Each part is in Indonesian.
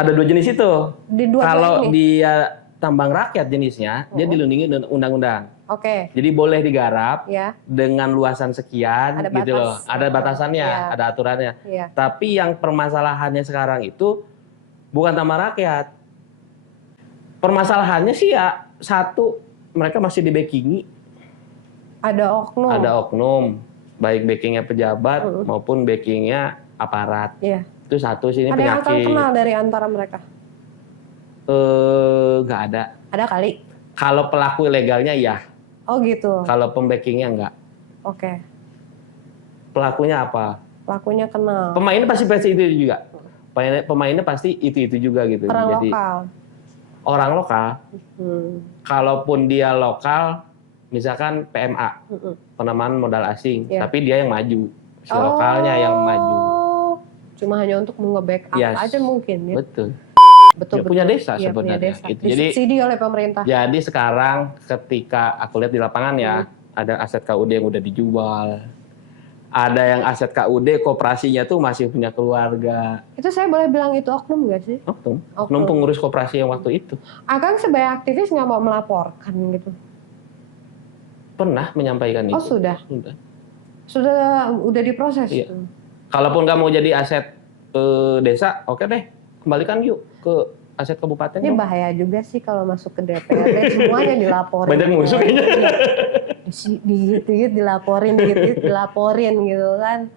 Ada dua jenis itu. Di dua Kalau ini. dia tambang rakyat jenisnya, dia dilindungi dengan undang-undang. Oke. Jadi boleh digarap Ya. dengan luasan sekian Ada gitu loh. batas. Ada batasannya, Iya. ada aturannya. Iya. Tapi yang permasalahannya sekarang itu bukan tambang rakyat. Permasalahannya sih ya satu, mereka masih di backingi. Ada oknum. Ada oknum, baik backingnya pejabat maupun backingnya aparat. Iya. Itu satu sih, ini Ada yang Kang penyakit. kenal dari antara mereka? Nggak ada. Ada kali. Kalau pelaku ilegalnya ya. Oh gitu. Kalau pembackingnya enggak. Oke. Pelakunya apa? Pelakunya kenal. Pemainnya pasti itu juga. Pemainnya pasti itu juga gitu. Orang Jadi lokal. orang lokal. Kalaupun dia lokal, misalkan PMA, penanaman modal asing, Iya. tapi dia yang maju, si lokalnya yang maju. Cuma hanya untuk nge-backup Yes. aja mungkin ya. Betul. Betul, Ya, punya desa Iya, punya sebenarnya. desa. Itu. Jadi Disubsidi oleh pemerintah. Jadi sekarang ketika aku lihat di lapangan ya, ada aset KUD yang udah dijual. Ada yang aset KUD koperasinya tuh masih punya keluarga. Itu saya boleh bilang itu oknum nggak sih? Oknum pengurus koperasi yang waktu itu. Akang sebagai aktivis nggak mau melaporkan gitu? Pernah menyampaikan itu. Oh sudah? Sudah. Udah diproses? Iya. Kalaupun nggak mau jadi aset desa, oke deh, kembalikan yuk ke aset kabupaten. Ini bahaya juga sih kalau masuk ke DPRD semuanya dilaporin. Banyak musuh kayaknya. Dikit-dikit dilaporin, dikit-dikit dilaporin gitu kan.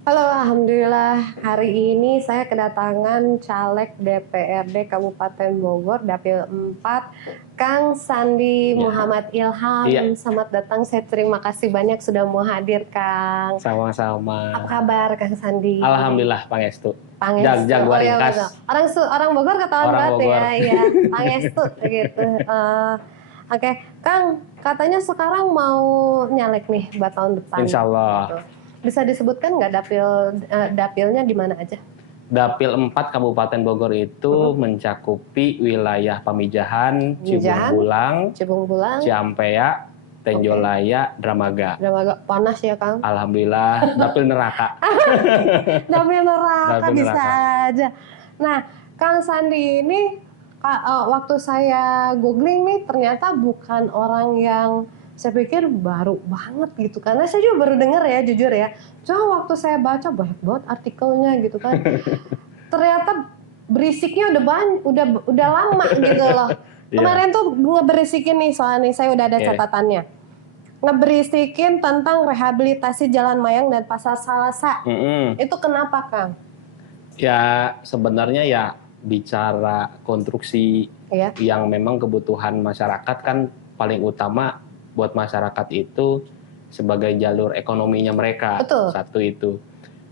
Halo, alhamdulillah hari ini saya kedatangan caleg DPRD Kabupaten Bogor, Dapil 4, Kang Sandi Muhammad Ilham. Iya. Selamat datang, saya terima kasih banyak sudah mau hadir, Kang. Sama-sama. Apa kabar, Kang Sandi? Alhamdulillah, Pangestu. Pangestu. Jaguar ringkas. Betul. Orang Bogor ketahuan Orang banget Bogor. ya, iya. Pangestu gitu. Oke, Kang, katanya sekarang mau nyalek nih buat tahun depan. Insya Allah. Gitu. Bisa disebutkan nggak dapilnya di mana aja? Dapil 4 Kabupaten Bogor itu mencakupi wilayah Pamijahan, Cibungbulang, Ciampea, Tenjolaya, Dramaga. Dramaga panas ya, Kang? Alhamdulillah, dapil neraka. Dapil neraka Dapil bisa neraka. aja. Nah, Kang Sandi ini waktu saya googling nih ternyata bukan orang yang saya pikir baru banget gitu, karena saya juga baru dengar ya, jujur ya. Cuma waktu saya baca banyak banget artikelnya gitu kan. Ternyata berisiknya udah lama gitu loh. Kemarin tuh ngeberisikin nih, soalnya nih saya udah ada catatannya. Ngeberisikin tentang rehabilitasi Jalan Mayang dan Pasar Salasa. Itu kenapa, Kang? Ya sebenarnya ya bicara konstruksi yang memang kebutuhan masyarakat kan paling utama buat masyarakat itu sebagai jalur ekonominya mereka. Betul. Satu itu.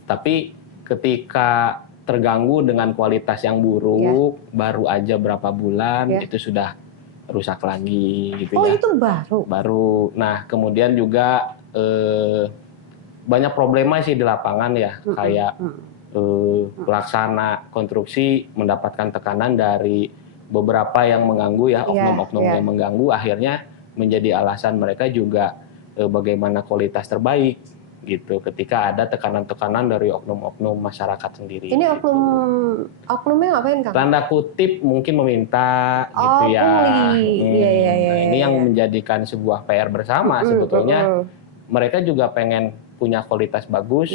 Tapi ketika terganggu dengan kualitas yang buruk, baru aja berapa bulan itu sudah rusak lagi gitu ya. Oh, itu baru? Baru. Nah, kemudian juga banyak problema sih di lapangan ya, kayak pelaksana konstruksi mendapatkan tekanan dari beberapa yang mengganggu ya, oknum-oknum yang mengganggu, akhirnya menjadi alasan mereka juga bagaimana kualitas terbaik gitu ketika ada tekanan-tekanan dari oknum-oknum masyarakat sendiri. Ini oknumnya ngapain, Kang? Tanda kutip mungkin meminta gitu ya. Iya. Ini yang menjadikan sebuah PR bersama sebetulnya. Mereka juga pengen punya kualitas bagus,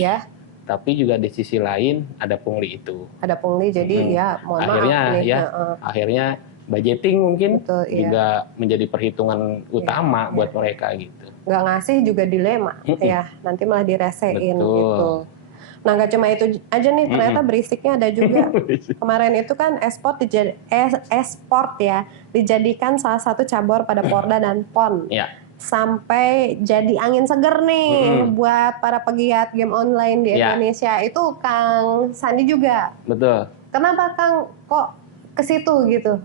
tapi juga di sisi lain ada pungli itu. Ada pungli, jadi ya mohon akhirnya maaf nih. Akhirnya budgeting mungkin juga menjadi perhitungan utama buat mereka gitu. Nggak ngasih juga dilema ya, nanti malah diresein gitu. Nah, nggak cuma itu aja nih, ternyata berisiknya ada juga. Kemarin itu kan esport ya dijadikan salah satu cabur pada Porda dan PON. Sampai jadi angin seger nih buat para pegiat game online di Indonesia. Itu Kang Sandi juga. Betul. Kenapa Kang kok ke situ gitu?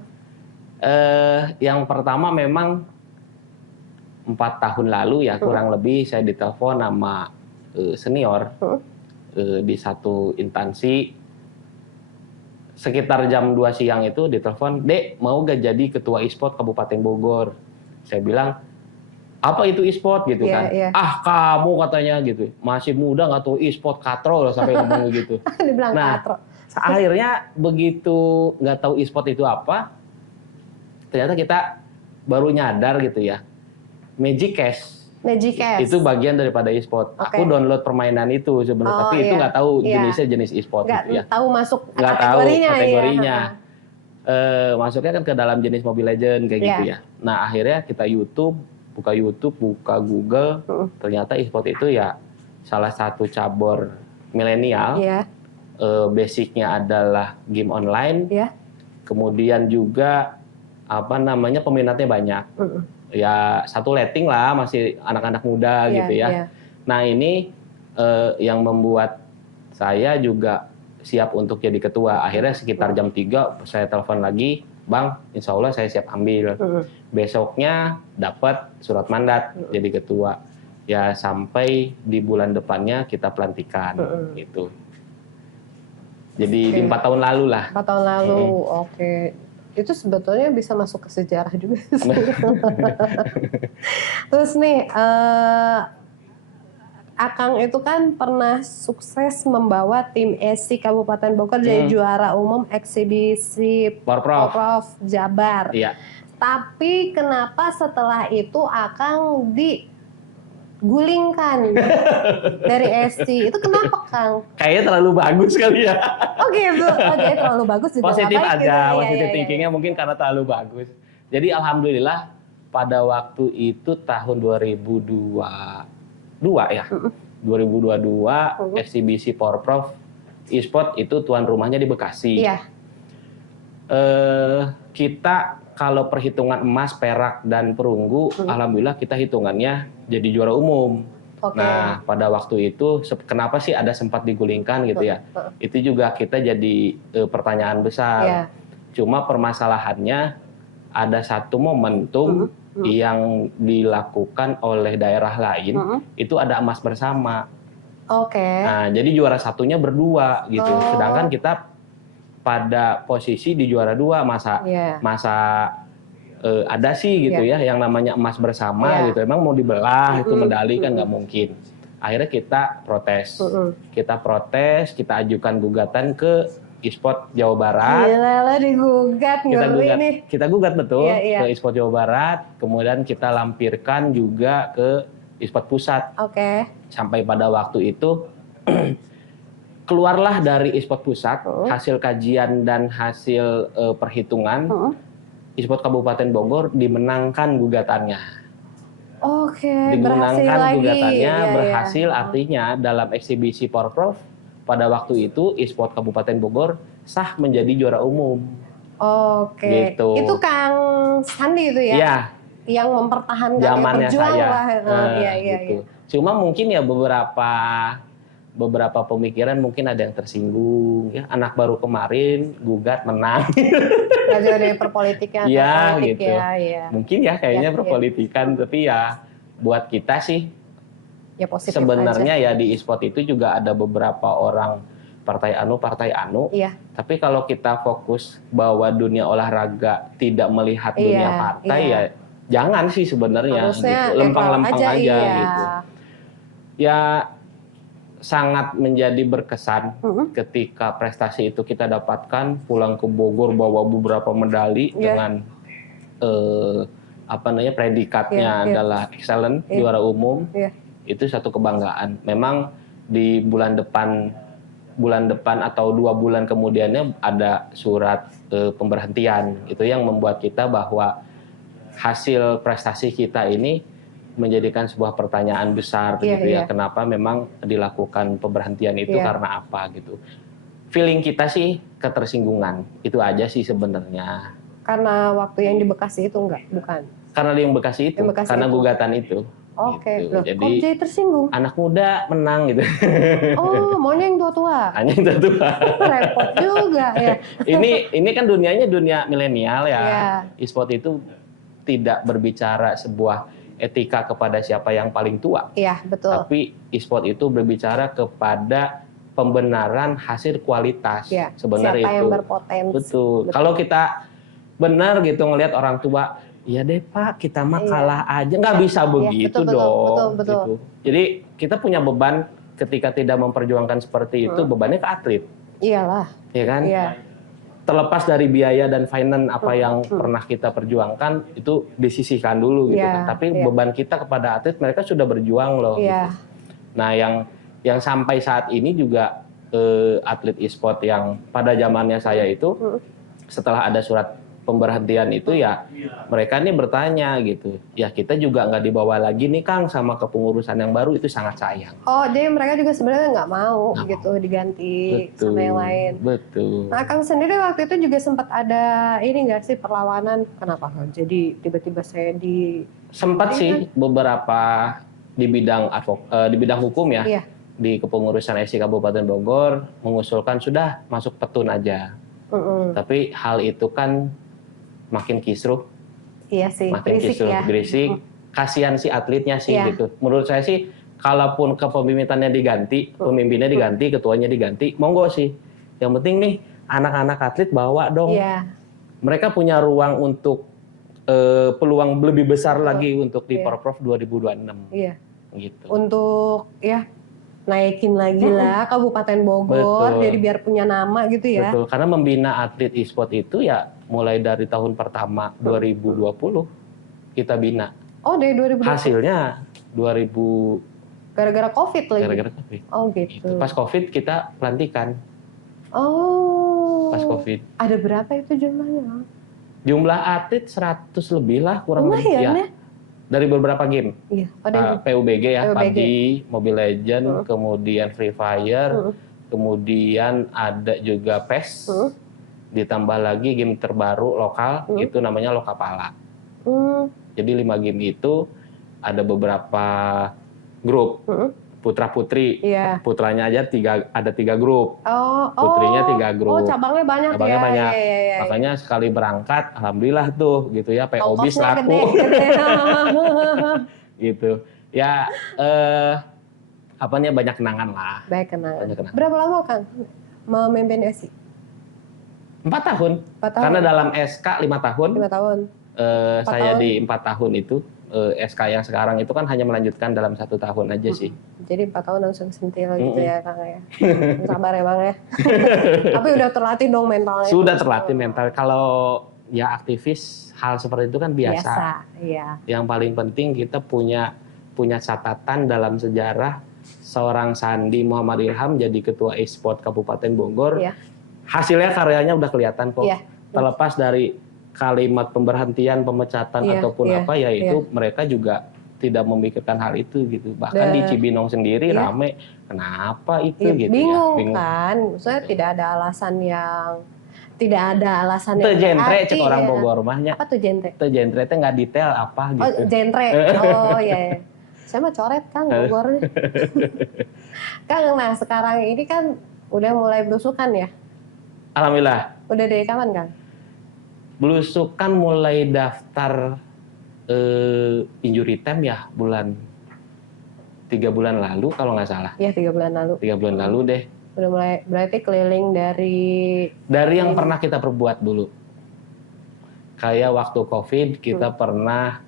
Yang pertama memang 4 tahun lalu ya kurang lebih saya ditelepon sama senior di satu instansi. Sekitar jam 2 siang itu ditelepon, "Dek, mau gak jadi ketua e-sport Kabupaten Bogor?" Saya bilang, "Apa itu e-sport?" gitu kan. "Ah, kamu," katanya gitu, "masih muda nggak tahu e-sport, katro," loh, sampai ngomong begitu. Dibilang Nah, katro. akhirnya begitu nggak tahu e-sport itu apa, ternyata kita baru nyadar gitu ya, Magic Cash itu bagian daripada e-sport. Aku download permainan itu sebenarnya, tapi itu nggak tahu jenisnya jenis e-sport gitu ya. Nggak tahu masuk Nggak tahu kategorinya. kategorinya. Masuknya kan ke dalam jenis Mobile Legends kayak gitu ya. Nah, akhirnya kita buka YouTube, buka Google, ternyata e-sport itu ya salah satu cabur milenial. Basicnya adalah game online. Kemudian juga peminatnya banyak. Ya satu letting lah, masih anak-anak muda gitu ya. Nah, ini yang membuat saya juga siap untuk jadi ketua. Akhirnya sekitar jam 3 saya telepon lagi, "Bang, insya Allah saya siap ambil." Besoknya dapat surat mandat jadi ketua. Ya sampai di bulan depannya kita pelantikan gitu. Jadi di 4 tahun lalu lah. 4 tahun lalu, oke. Itu sebetulnya bisa masuk ke sejarah juga sih. Terus nih, Akang itu kan pernah sukses membawa tim ESI Kabupaten Bogor jadi juara umum eksibisi Porprov Jabar. Iya. Tapi kenapa setelah itu Akang digulingkan dari ESI? Itu kenapa, Kang? Kayaknya terlalu bagus kali ya. Oh gitu, oke, terlalu bagus juga. Positif aja, gitu. positif thinkingnya mungkin karena terlalu bagus. Jadi alhamdulillah pada waktu itu tahun 2022 ya, 2022 eksibisi Porprov e-sport itu tuan rumahnya di Bekasi. Kita kalau perhitungan emas, perak, dan perunggu, alhamdulillah kita hitungannya jadi juara umum. Nah, pada waktu itu kenapa sih ada sempat digulingkan gitu ya? Itu juga kita jadi pertanyaan besar. Cuma permasalahannya ada satu momentum yang dilakukan oleh daerah lain, itu ada emas bersama. Nah, jadi juara satunya berdua gitu. Sedangkan kita pada posisi di juara 2, masa ada sih gitu ya yang namanya emas bersama gitu. Emang mau dibelah itu medali kan nggak mungkin. Akhirnya kita protes. Kita ajukan gugatan ke e-sport Jawa Barat. Gila, digugat. Kita gugat betul ke e-sport Jawa Barat. Kemudian kita lampirkan juga ke e-sport pusat. Sampai pada waktu itu keluarlah dari e-sport pusat hasil kajian dan hasil perhitungan. E-sport Kabupaten Bogor dimenangkan gugatannya. Dimenangkan gugatannya, berhasil artinya dalam eksibisi Porprov pada waktu itu e-sport Kabupaten Bogor sah menjadi juara umum. Gitu. Itu Kang Sandi itu ya? Iya. Yang mempertahankan zamannya saya. Gitu. Cuma mungkin ya beberapa pemikiran mungkin ada yang tersinggung ya, anak baru kemarin gugat menang. Nggak jauh dari perpolitikan. Iya gitu. Mungkin ya kayaknya perpolitikan, tapi ya buat kita sih sebenarnya ya di e-sport itu juga ada beberapa orang partai anu. Tapi kalau kita fokus bahwa dunia olahraga tidak melihat dunia partai ya jangan sih sebenarnya gitu. Lempang-lempang aja gitu. Ya sangat menjadi berkesan ketika prestasi itu kita dapatkan, pulang ke Bogor bawa beberapa medali dengan predikatnya adalah excellent, juara umum. Itu satu kebanggaan. Memang di bulan depan atau 2 bulan kemudiannya ada surat pemberhentian. Itu yang membuat kita bahwa hasil prestasi kita ini menjadikan sebuah pertanyaan besar gitu ya. Kenapa memang dilakukan pemberhentian itu karena apa gitu. Feeling kita sih ketersinggungan. Itu aja sih sebenarnya. Karena waktu yang di Bekasi itu bukan. Karena di Bekasi itu, karena gugatan itu. Gitu. Loh, jadi kok jadi tersinggung? Anak muda menang gitu. Maunya yang tua-tua. Hanya yang tua-tua. Repot juga ya. Ini kan dunianya dunia milenial ya. E-sport itu tidak berbicara sebuah etika kepada siapa yang paling tua. Iya, betul. Tapi e-sport itu berbicara kepada pembenaran hasil kualitas. Ya, Sebenarnya siapa itu. yang berpotensi. Betul. Kalau kita benar gitu ngelihat orang tua, ya deh Pak, kita mah kalah aja, nggak bisa begitu betul, dong. betul. Gitu. Jadi kita punya beban ketika tidak memperjuangkan seperti itu, bebannya ke atlet. Iyalah. Ya kan? Iya. Terlepas dari biaya dan finance apa yang pernah kita perjuangkan, itu disisihkan dulu gitu kan. Tapi beban kita kepada atlet, mereka sudah berjuang loh. Iya. Gitu. Nah yang sampai saat ini juga atlet e-sport yang pada zamannya saya itu, setelah ada surat pemberhentian itu ya mereka nih bertanya gitu, ya kita juga nggak dibawa lagi nih Kang sama kepengurusan yang baru, itu sangat sayang. Oh, jadi mereka juga sebenarnya nggak mau gitu diganti sama yang lain. Betul. Nah, Kang sendiri waktu itu juga sempat ada ini nggak sih perlawanan, kenapa jadi tiba-tiba saya sempat sih beberapa di bidang hukum ya, di kepengurusan SI Kabupaten Bogor mengusulkan sudah masuk petun aja. Tapi hal itu kan makin kisruh, iya sih, makin kisruh, berisik. Kasihan si atletnya sih gitu. Menurut saya sih, kalaupun kepemimpinannya diganti, pemimpinnya diganti, ketuanya diganti, monggo sih. Yang penting nih anak-anak atlet bawa dong. Mereka punya ruang untuk peluang lebih besar lagi untuk di Porprov 2026. Iya. Gitu. Untuk naikin lagi lah Kabupaten Bogor, jadi biar punya nama gitu ya. Betul, karena membina atlet e-sport itu ya mulai dari tahun pertama 2020 kita bina. Oh, dari 2020. Hasilnya 2000 gara-gara Covid lagi. Gara-gara Covid. Oh, gitu. Pas Covid kita pelantikan. Oh. Pas Covid. Ada berapa itu jumlahnya? Jumlah atlet 100 lebih lah kurang lebih ya. Dari beberapa game. Iya, PUBG ya, PUBG, Mobile Legends, kemudian Free Fire, kemudian ada juga PES, ditambah lagi game terbaru lokal, itu namanya Lokapala. Jadi 5 game itu ada beberapa grup, putra-putri, putranya aja ada 3 grup, putrinya 3 grup. Oh, cabangnya banyak ya. Banyak. Makanya sekali berangkat, alhamdulillah tuh gitu ya, POB laku. Gitu. Ya, banyak kenangan lah. Banyak kenangan. Berapa lama Kang memimpin SI? 4 tahun. Karena dalam SK 5 tahun. 5 tahun. Saya di 4 tahun itu. SK yang sekarang itu kan hanya melanjutkan dalam 1 tahun aja sih. Jadi 4 tahun langsung sentil gitu ya Kang ya. Sabar ya Bang ya. Tapi udah terlatih dong mentalnya. Sudah terlatih mental. Kalau ya aktivis hal seperti itu kan biasa. Iya. Yang paling penting kita punya catatan dalam sejarah seorang Sandi Muhammad Ilham jadi ketua e-sport Kabupaten Bogor. Hasilnya karyanya udah kelihatan kok. Terlepas dari kalimat pemberhentian, pemecatan ataupun itu mereka juga tidak memikirkan hal itu gitu. Bahkan di Cibinong sendiri rame, kenapa itu gitu bingung kan? Maksudnya tidak ada alasan yang jentre cek orang Bogor mahnya. Apa tuh jentre? Tuh jentre teh nggak detail apa gitu. Oh, jentre. Oh iya. Saya mah coret Kang Bogor. Kang, nah sekarang ini kan udah mulai belusukan ya? Alhamdulillah. Udah dari kapan Kang? Belusukan mulai daftar injury time ya 3 bulan lalu kalau nggak salah. Iya 3 bulan lalu. 3 bulan lalu deh. Udah mulai berarti keliling dari yang pernah kita perbuat dulu. Kayak waktu COVID kita pernah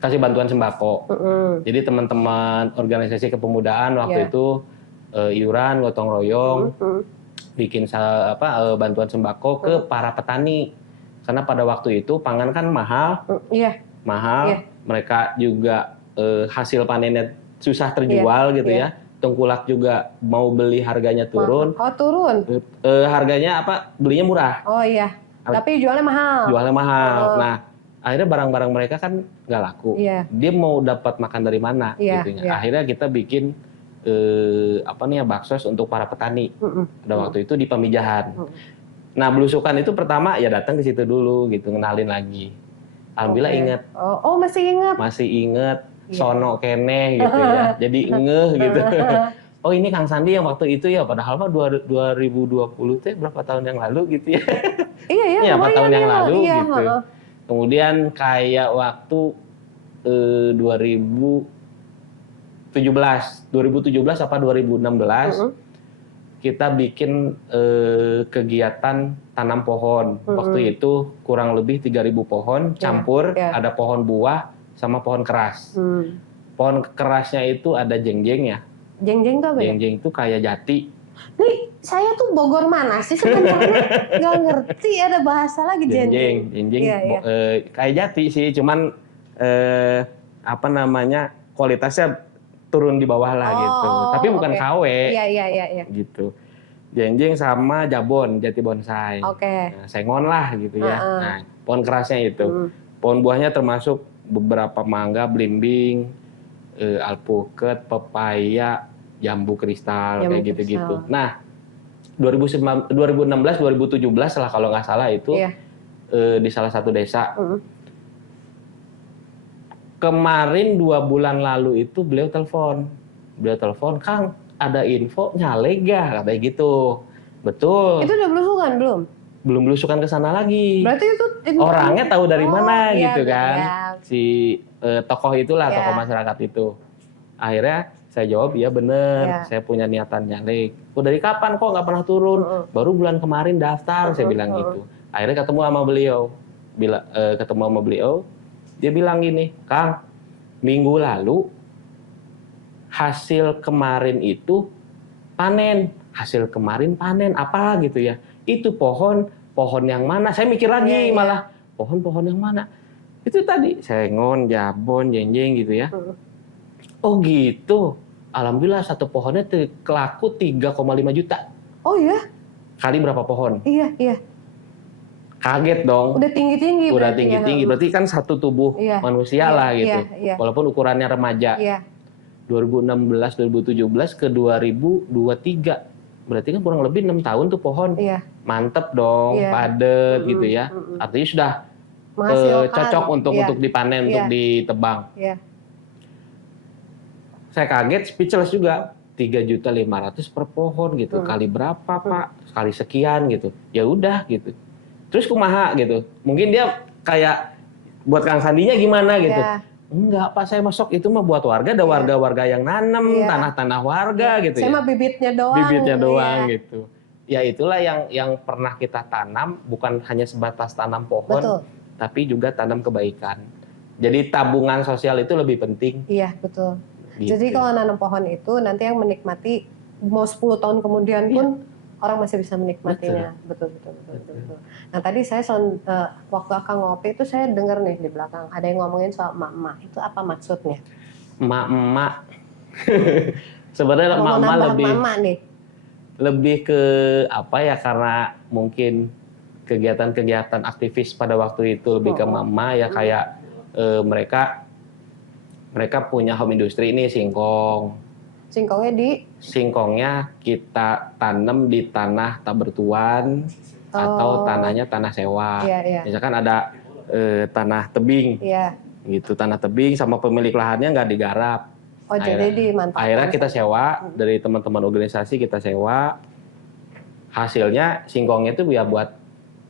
kasih bantuan sembako. Jadi teman-teman organisasi kepemudaan waktu itu iuran gotong royong bikin bantuan sembako ke para petani. Karena pada waktu itu pangan kan mahal. Mahal. Mereka juga hasil panennya susah terjual gitu ya. Tengkulak juga mau beli harganya turun. Oh, turun. Harganya belinya murah. Oh iya. Tapi jualnya mahal. Nah, akhirnya barang-barang mereka kan nggak laku. Dia mau dapat makan dari mana gitu. Akhirnya kita bikin baksos untuk para petani. Pada waktu itu di Pamijahan. Nah, belusukan itu pertama ya datang ke situ dulu gitu, ngenalin lagi. Alhamdulillah ingat. Oh, masih ingat. Masih ingat. Sono keneh gitu ya. Jadi ngeh gitu. Oh, ini Kang Sandi yang waktu itu ya, padahal mah 2020 berapa tahun yang lalu gitu ya. Iya, 4 tahun yang lalu gitu. Kemudian kayak waktu 2017 apa 2016 kita bikin kegiatan tanam pohon. Waktu itu kurang lebih 3.000 pohon campur, ada pohon buah sama pohon keras. Pohon kerasnya itu ada jengjeng ya. Jengjeng tuh apa ya? Jengjeng itu kayak jati. Nih, saya tuh Bogor mana sih sebenarnya? Nggak ngerti, ada bahasa lagi jengjeng. Jengjeng Iya. kayak jati sih, cuman apa namanya, kualitasnya turun di bawah lah gitu. Tapi bukan KW. Iya. Gitu. Jengjeng sama jabon, jati bonsai. Nah, sengon lah gitu ya. Nah, pohon kerasnya itu. Pohon buahnya termasuk beberapa mangga, belimbing, alpukat, pepaya, jambu kristal, kayak gitu-gitu. Nah, 2016, 2017 lah kalau nggak salah itu di salah satu desa. Kemarin 2 bulan lalu itu beliau telepon, Kang, ada info nyalega katanya gitu. Betul. Itu udah belusukan belum? Belum belusukan ke sana lagi. Berarti itu orangnya tahu dari mana gitu kan. Iya. Si tokoh itulah, tokoh masyarakat itu. Akhirnya saya jawab, iya bener, saya punya niatan nyaleg. Dari kapan kok nggak pernah turun? Baru bulan kemarin daftar, saya bilang gitu. Akhirnya ketemu sama beliau. Dia bilang gini, Kang, minggu lalu hasil kemarin itu panen. Hasil kemarin panen apa gitu ya? Itu pohon yang mana? Saya mikir lagi malah, pohon yang mana? Itu tadi, sengon, jabon, jengjeng gitu ya. Oh gitu. Alhamdulillah satu pohonnya laku 3,5 juta. Oh iya? Kali berapa pohon? Iya. Kaget dong. Udah tinggi-tinggi. Udah tinggi-tinggi. Berarti kan satu tubuh manusia lah gitu. Walaupun ukurannya remaja. 2016, 2017 ke 2023. Berarti kan kurang lebih 6 tahun tuh pohon. Mantep dong, padet gitu ya. Artinya sudah cocok untuk dipanen, untuk ditebang. Saya kaget, speechless juga. 3.500.000 per pohon gitu. Kali berapa, Pak? Kali sekian gitu. Ya udah gitu. Terus kumaha gitu. Mungkin dia kayak buat Kang Sandinya gimana gitu. Enggak, Pak, saya masuk itu mah buat warga, ada warga-warga yang nanam, tanah-tanah warga gitu. Saya mah bibitnya doang. Bibitnya doang gitu. Ya itulah yang pernah kita tanam, bukan hanya sebatas tanam pohon, tapi juga tanam kebaikan. Jadi tabungan sosial itu lebih penting. Iya, betul. Gitu. Jadi kalau nanam pohon itu nanti yang menikmati mau 10 tahun kemudian pun orang masih bisa menikmatinya. Betul. Nah tadi saya waktu Akang ngopi itu saya dengar nih di belakang ada yang ngomongin soal emak-emak. Itu apa maksudnya? Emak-emak. Sebenarnya emak-emak lebih ke apa ya, karena mungkin kegiatan-kegiatan aktivis pada waktu itu lebih ke emak-emak ya, kayak mereka punya home industry ini singkong. Singkongnya kita tanam di tanah tak bertuan atau tanahnya tanah sewa. Misalkan ada tanah tebing, gitu, tanah tebing sama pemilik lahannya nggak digarap. Jadi dimanfaatkan. Akhirnya kita sewa dari teman-teman organisasi, kita sewa. Hasilnya singkongnya itu ya buat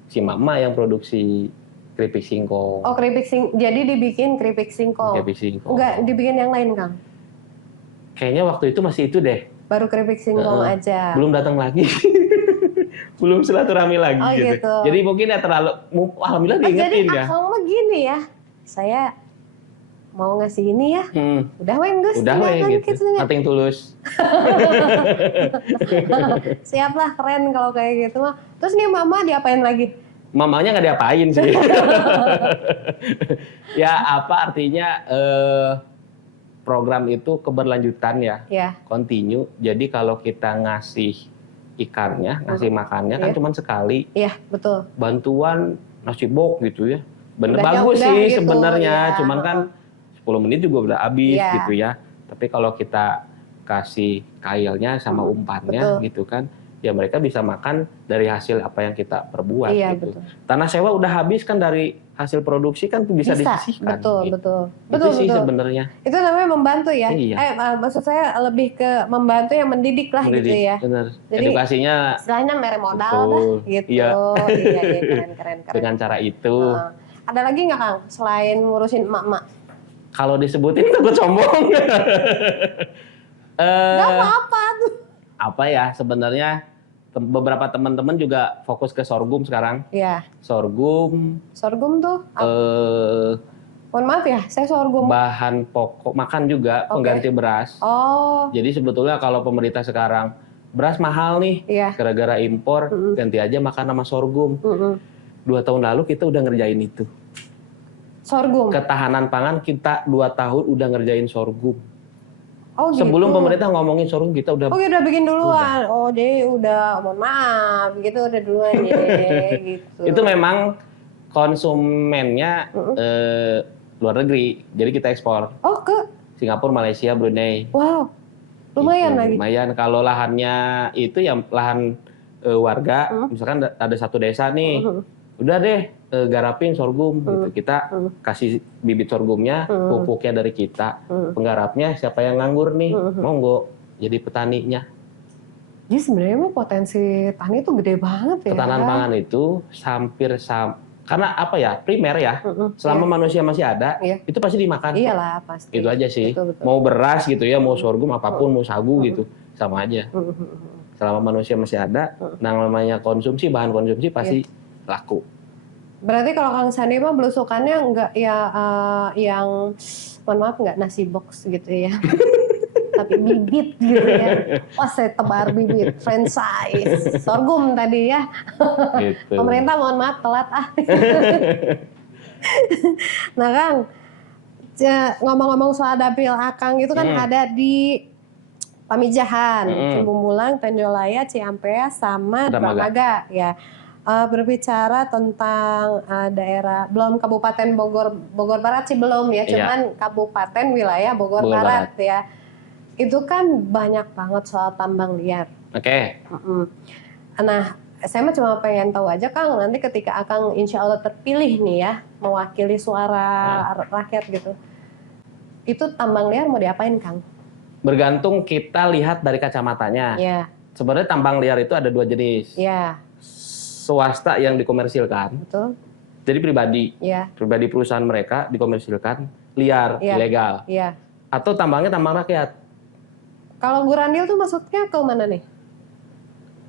si mama yang produksi keripik singkong. Oh, jadi dibikin keripik singkong. Nggak dibikin yang lain, Kang? Kayaknya waktu itu masih itu deh. Baru keripik singkong aja. Belum datang lagi. Belum silaturahmi lagi gitu. Jadi mungkin ya terlalu, alhamdulillah diingetin ya. Jadi Akang mah gini ya, saya mau ngasih ini ya. Udah weng Gus. Udah weng gitu. Nothing tulus. Siap lah, keren kalau kayak gitu mah. Terus nih mama diapain lagi? Mamanya nggak diapain sih. Ya apa artinya program itu keberlanjutan ya, continue. Jadi kalau kita ngasih ikannya, ngasih makannya kan cuma sekali. Iya, betul. Bantuan nasi bok gitu ya. Bener bagus sih gitu, sebenarnya, cuman kan 10 menit juga udah habis gitu ya. Tapi kalau kita kasih kailnya sama umpannya gitu kan, ya mereka bisa makan dari hasil apa yang kita perbuat gitu. Betul. Tanah sewa udah habis kan, dari hasil produksi kan bisa disisihkan. Betul. Itu sih sebenarnya. Itu namanya membantu ya. Iya. Maksud saya lebih ke membantu yang mendidik lah gitu ya. Benar. Jadi, edukasinya istilahnya mere modal dah gitu. Iya. Iya, keren. Dengan cara itu. Ada lagi nggak Kang selain ngurusin emak-emak? Kalau disebutin takut sombong. Gak eh apa-apa tuh. Apa ya sebenarnya beberapa teman-teman juga fokus ke sorghum sekarang. Ya, Sorghum sorghum tuh. Mohon maaf ya, saya sorghum. bahan pokok makan juga, Oke. pengganti beras. Oh, Jadi sebetulnya kalau pemerintah sekarang beras mahal nih, iya. gara-gara impor, ganti aja makan sama sorghum. 2 tahun lalu kita udah ngerjain itu. Sorghum. Ketahanan pangan kita 2 tahun udah ngerjain sorghum. Oh gitu. Sebelum pemerintah ngomongin sorghum kita udah. Oh udah bikin duluan. Oh jadi udah, mohon maaf, gitu udah duluan ya, gitu. Itu memang konsumennya luar negeri, jadi kita ekspor. Oh ke Singapura, Malaysia, Brunei. Wow, lumayan Gitu. lagi. Lumayan. Kalau lahannya itu yang lahan warga, misalkan ada satu desa nih, udah deh garapin sorghum. Gitu. Kita kasih bibit sorghumnya, pupuknya dari kita, penggarapnya siapa yang nganggur nih, monggo jadi petaninya. Jadi sebenarnya mah potensi tani itu gede banget ya. Ketahanan pangan itu hampir karena apa ya, primer ya, selama manusia masih ada, itu pasti dimakan. Iyalah pasti. Itu aja sih. Betul. Mau beras gitu ya, mau sorghum apapun, mau sagu gitu, sama aja. Selama manusia masih ada, namanya konsumsi, bahan konsumsi pasti laku. Berarti kalau Kang Sandi mah belusukannya enggak ya yang, mohon maaf, enggak nasi box gitu ya. Tapi bibit gitu ya. Wah saya tebar bibit, franchise, sorghum tadi ya. Gitu. Pemerintah mohon maaf telat Nah Kang, ngomong-ngomong soal dapil Akang itu kan ada di Pamijahan, Cimbumulang, Tenjolaya, Ciampea, sama Dramaga ya. Berbicara tentang daerah, belum Kabupaten Bogor Barat sih belum ya, cuman Kabupaten wilayah Bogor Barat ya. Itu kan banyak banget soal tambang liar. Oke. Nah, saya mah cuma pengen tahu aja Kang, nanti ketika Akang insya Allah terpilih nih ya, mewakili suara rakyat gitu, itu tambang liar mau diapain Kang? Bergantung kita lihat dari kacamatanya. Ya. Sebenarnya tambang liar itu ada 2 jenis. Ya. Swasta yang dikomersilkan. Betul. Jadi pribadi. Ya. Pribadi perusahaan mereka dikomersilkan liar, ilegal. Iya. Atau tambangnya tambang rakyat. Kalau Gurandil tuh maksudnya ke mana nih?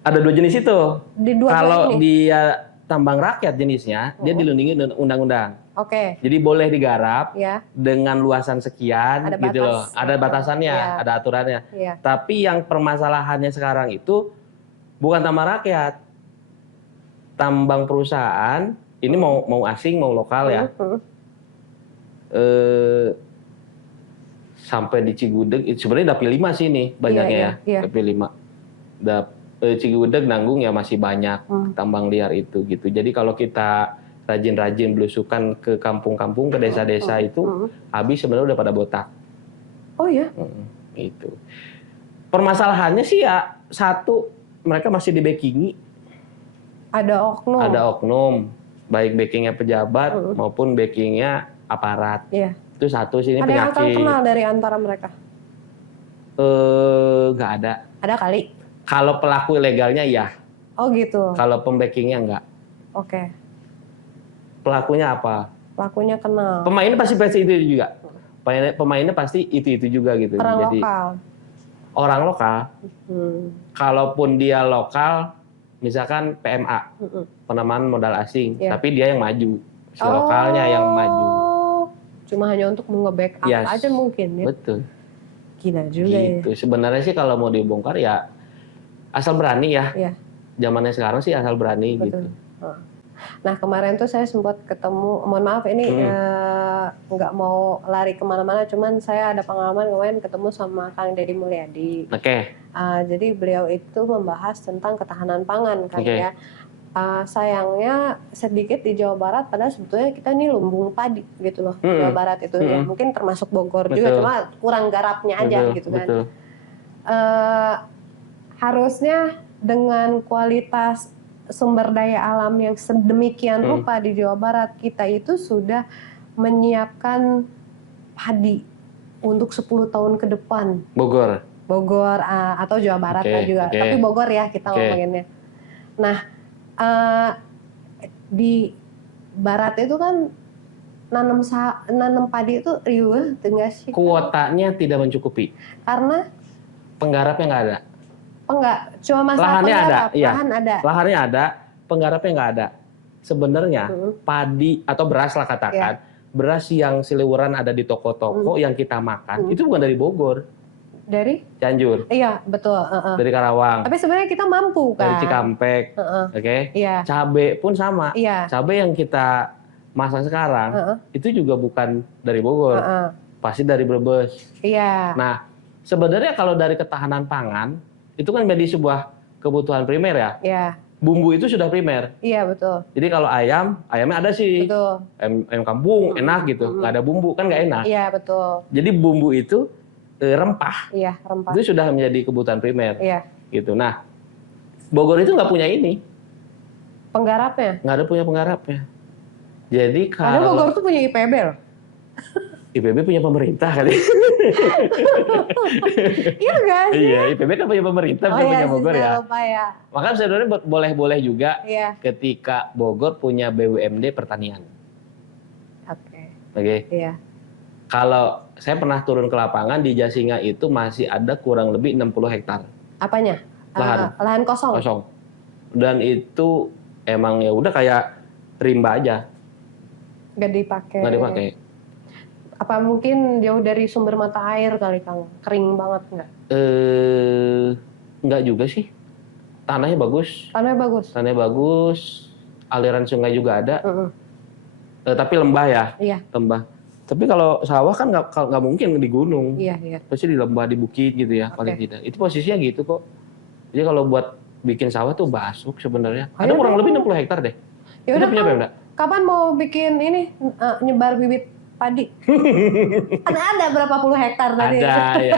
Ada 2 jenis itu. Di dua Kalau ini? dia tambang rakyat jenisnya, dia dilindungi undang-undang. Oke. Jadi boleh digarap Ya. dengan luasan sekian, Ada gitu loh. Ada batasannya, ada aturannya. Ya. Tapi yang permasalahannya sekarang itu bukan tambang rakyat, tambang perusahaan. Ini mau asing, mau lokal ya. Sampai di Cigudeg, sebenarnya dapil 5 sih nih banyaknya ya. Dapil 5. Cigudeg, Nanggung ya masih banyak tambang liar itu gitu. Jadi kalau kita rajin-rajin belusukan ke kampung-kampung, ke desa-desa itu habis sebenarnya udah pada botak. Oh iya? Itu. Permasalahannya sih ya satu, mereka masih di backingi. Ada oknum. Ada oknum, baik backingnya pejabat maupun backingnya aparat. Iya. Itu satu sih, ini ada penyakit. Ada yang kenal dari antara mereka? Nggak ada. Ada kali? Kalau pelaku ilegalnya ya. Oh gitu. Kalau pembackingnya enggak. Oke. Pelakunya apa? Pelakunya kenal. Pemainnya pasti itu juga. Pemainnya pasti itu juga gitu. Orang Jadi lokal. orang lokal. Kalaupun dia lokal, misalkan PMA, penanaman modal asing, tapi dia yang maju, si lokalnya yang maju. Cuma hanya untuk nge-backup aja mungkin ya. Betul. Gila juga gitu. Sebenarnya sih kalau mau dibongkar ya asal berani ya. Iya. Zamannya sekarang sih asal berani. Betul. Gitu. Nah kemarin tuh saya sempat ketemu, mohon maaf ini nggak mau lari kemana-mana, cuman saya ada pengalaman kemarin ketemu sama Kang Deddy Mulyadi. Oke. Jadi beliau itu membahas tentang ketahanan pangan kan ya. Sayangnya sedikit di Jawa Barat, padahal sebetulnya kita ini lumbung padi gitu loh. Jawa Barat itu ya mungkin termasuk Bogor juga, cuma kurang garapnya aja gitu kan. Harusnya dengan kualitas sumber daya alam yang sedemikian rupa di Jawa Barat, kita itu sudah menyiapkan padi untuk 10 tahun ke depan. Bogor atau Jawa Barat lah juga, tapi Bogor ya kita ngomonginnya. Nah, di Barat itu kan nanam padi itu riuh enggak sih? Kuotanya tidak mencukupi. Karena Penggarapnya nggak ada. Cuma masalah Lahannya ada, penggarap, iya. lahan ada. Lahannya ada, penggarapnya nggak ada. Sebenarnya padi atau beras lah katakan, beras yang seliweran ada di toko-toko yang kita makan itu bukan dari Bogor, Dari? Cianjur, Iya, betul. dari Karawang, Tapi sebenarnya kita mampu kan? dari Cikampek, oke? Iya. Cabe pun sama. Iya. Cabe yang kita masak sekarang itu juga bukan dari Bogor, pasti dari Brebes. Iya. Nah, sebenarnya kalau dari ketahanan pangan itu kan menjadi sebuah kebutuhan primer ya. Iya. Bumbu itu sudah primer. Iya, betul. Jadi kalau ayamnya ada sih. Betul. Ayam kampung enak gitu, nggak ada bumbu kan nggak enak. Iya, betul. Jadi bumbu itu rempah. Iya, rempah. Itu sudah menjadi kebutuhan primer. Iya. Gitu. Nah, Bogor itu nggak punya ini. Penggarapnya? Nggak ada punya penggarapnya. Jadi Padahal kalau Bogor tuh punya IPB loh. IPB punya pemerintah kali. Iya nggak sih? Iya, IPB kan punya pemerintah, bukan punya Bogor ya. Lupa ya. Makanya sebenarnya boleh-boleh juga Iya. ketika Bogor punya BUMD pertanian. Oke. Oke. Iya. Kalau saya pernah turun ke lapangan di Jasinga itu masih ada kurang lebih 60 hektar Apanya? Lahan. Lahan kosong. kosong. Dan itu emang ya udah kayak rimba aja, Nggak dipakai. nggak dipakai. Apa mungkin jauh dari sumber mata air kali Kang? Kering banget nggak? Nggak juga sih. Tanahnya bagus. Tanahnya bagus. Tanahnya bagus. Aliran sungai juga ada. Tapi lembah ya. Iya. Lembah. Tapi kalau sawah kan nggak mungkin di gunung. Iya, iya. Pasti di lembah, di bukit gitu ya, paling tidak. Itu posisinya gitu kok. Jadi kalau buat bikin sawah tuh basuk sebenarnya. Ada kurang lebih 60 hektar deh. Ya udah, punya Kang, Pemda. kapan mau bikin ini nyebar bibit padi? Kan ada berapa puluh hektar tadi. Ada ya.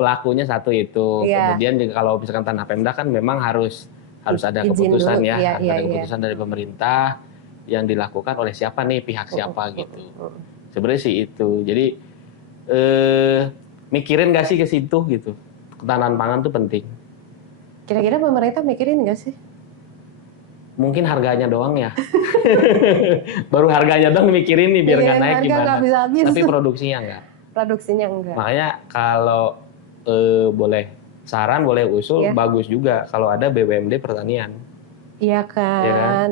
Pelakunya satu itu. Iya. Kemudian juga kalau misalkan tanah Pemda kan memang harus ada Izin keputusan dulu. ya. Iya, Harus iya, ada iya. keputusan dari pemerintah yang dilakukan oleh siapa nih, pihak siapa gitu. Sebenarnya sih itu. Jadi mikirin nggak sih ke situ gitu. Ketahanan pangan tuh penting. Kira-kira pemerintah mikirin nggak sih? Mungkin harganya doang ya. Baru harganya doang mikirin nih biar nggak naik harga gimana. nggak habis-habis. Tapi produksinya nggak. Produksinya enggak. Makanya kalau boleh saran, boleh usul, Iya. bagus juga kalau ada BUMD pertanian. Iya kan. Iya kan?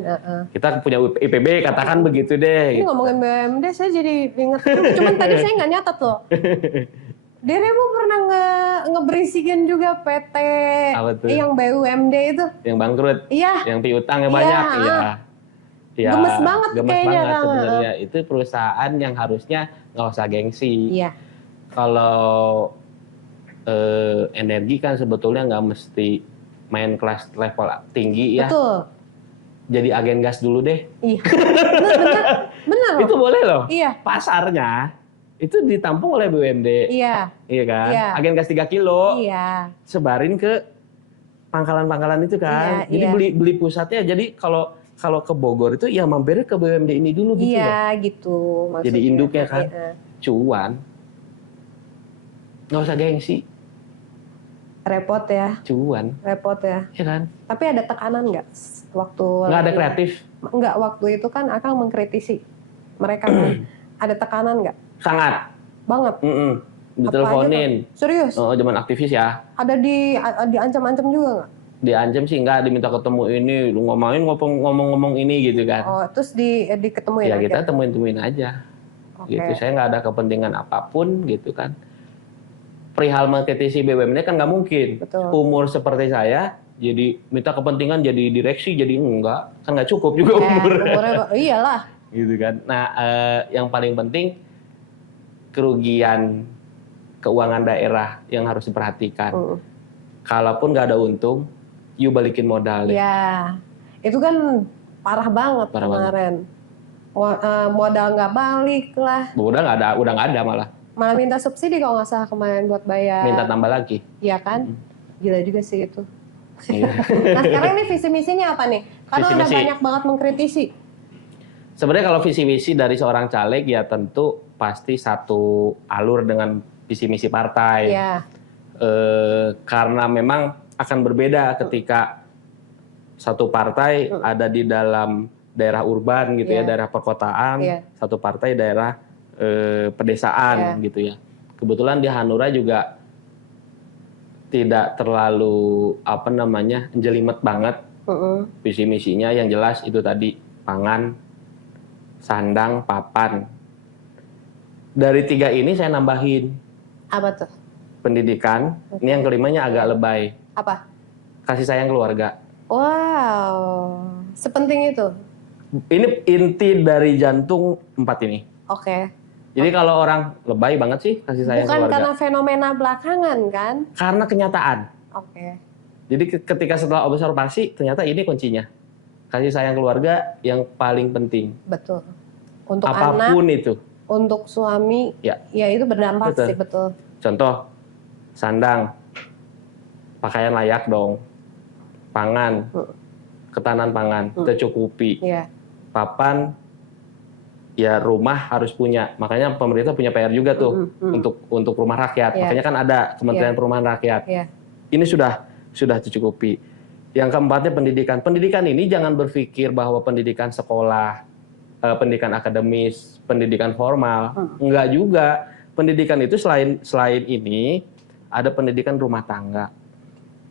Kita punya IPB, katakan begitu deh. Ini gitu. ngomongin BUMD saya jadi inget. Cuman tadi saya nggak nyatet loh. Dirimu pernah ngeberisikin juga PT Apa tuh? yang BUMD itu? Yang bangkrut, Iya. yang piutangnya Iya, banyak, iya. Ya, Gemes banget gemes kayaknya, banget Kang. sebenarnya. Itu perusahaan yang harusnya nggak usah gengsi. Iya. Kalau energi kan sebetulnya nggak mesti main kelas level tinggi ya. Betul. Jadi agen gas dulu deh. Iya. Bener loh. Itu boleh loh. Iya. Pasarnya itu ditampung oleh BUMD. Iya. Iya kan? Iya. Agen gas 3 kilo. Iya. Sebarin ke pangkalan-pangkalan itu kan. Iya, Jadi iya. beli pusatnya. Jadi kalau ke Bogor itu ya mampir ke BUMD ini dulu gitu loh. Iya gitu maksudnya. Jadi induknya kan. Iya. Cuan. Nggak usah gengsi. Repot ya. Cuan. Repot ya. Iya kan? Tapi ada tekanan nggak waktu? Nggak ada kreatif. Nggak, waktu itu kan Akang mengkritisi mereka kan. Ada tekanan nggak? Sangat. Banget. Diteleponin. Serius? Oh, zaman aktivis ya. Ada diancam-ancam juga nggak? Diancam sih enggak, diminta ketemu ini, lu ngomong-ngomong ini gitu kan. Oh, terus diketemuin Ya aja? kita temuin aja. Oke. Gitu. Saya nggak ada kepentingan apapun gitu kan. Perihal mengkritisi BUMD kan nggak mungkin. Betul. Umur seperti saya, jadi minta kepentingan jadi direksi, jadi enggak. Kan nggak cukup juga Umurnya, iyalah. Gitu kan. Nah, yang paling penting kerugian keuangan daerah yang harus diperhatikan. Kalaupun nggak ada untung, yuk balikin modal deh. Ya, itu kan parah banget Parah kemarin. Modal nggak balik lah. Udah nggak ada malah. Malah minta subsidi kalau nggak salah kemarin buat bayar. Minta tambah lagi. Iya kan? Gila juga sih itu. Iya. Nah sekarang nih visi misinya apa nih? Karena udah Visi-misi. banyak banget mengkritisi. Sebenarnya kalau visi misi dari seorang caleg ya tentu pasti satu alur dengan visi misi partai. Iya. Karena memang akan berbeda ketika satu partai ada di dalam daerah urban gitu ya, daerah perkotaan, satu partai daerah pedesaan gitu ya. Kebetulan di Hanura juga tidak terlalu jelimet banget visi misinya, yang jelas itu tadi pangan, sandang, papan. Dari 3 ini saya nambahin. Apa tuh? Pendidikan. Ini yang kelimanya agak lebay. Apa? Kasih sayang keluarga. Wow, sepenting itu. Ini inti dari jantung 4 ini. Oke. Jadi kalau orang lebay banget sih kasih sayang Bukan keluarga. karena fenomena belakangan kan? Karena kenyataan. Oke. Jadi ketika setelah observasi ternyata ini kuncinya. Kasih sayang keluarga yang paling penting. Betul. Untuk apapun anak, itu. untuk suami, ya itu berdampak betul. sih, betul. Contoh, sandang, pakaian layak dong, pangan, ketahanan pangan, tercukupi, papan, ya rumah harus punya. Makanya pemerintah punya PR juga tuh untuk rumah rakyat. Makanya kan ada Kementerian Perumahan Rakyat. Ini sudah tercukupi. Yang keempatnya pendidikan. Pendidikan ini jangan berpikir bahwa pendidikan sekolah, pendidikan akademis, pendidikan formal, enggak juga. Pendidikan itu selain ini ada pendidikan rumah tangga.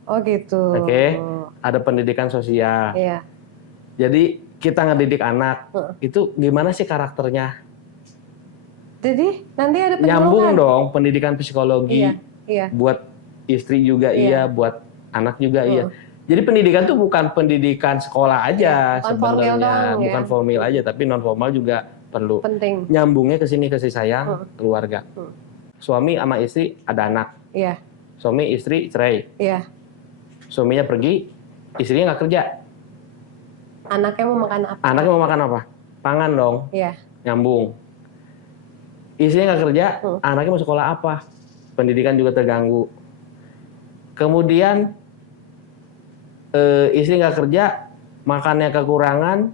Oh gitu. Oke. Ada pendidikan sosial. Jadi kita ngedidik anak itu gimana sih karakternya? Jadi nanti ada penyuluhan. Nyambung dong, pendidikan psikologi. Buat istri juga buat anak juga Jadi pendidikan itu bukan pendidikan sekolah aja sebenarnya, bukan formal aja, tapi non formal juga perlu. Penting. Nyambungnya ke sini, kasih sayang keluarga. Suami sama istri ada anak. Suami istri cerai. Suaminya pergi, istrinya nggak kerja. Anaknya mau makan apa? Anaknya mau makan apa? Pangan dong. Nyambung. Istrinya nggak kerja, anaknya mau sekolah apa? Pendidikan juga terganggu. Kemudian istri nggak kerja, makannya kekurangan,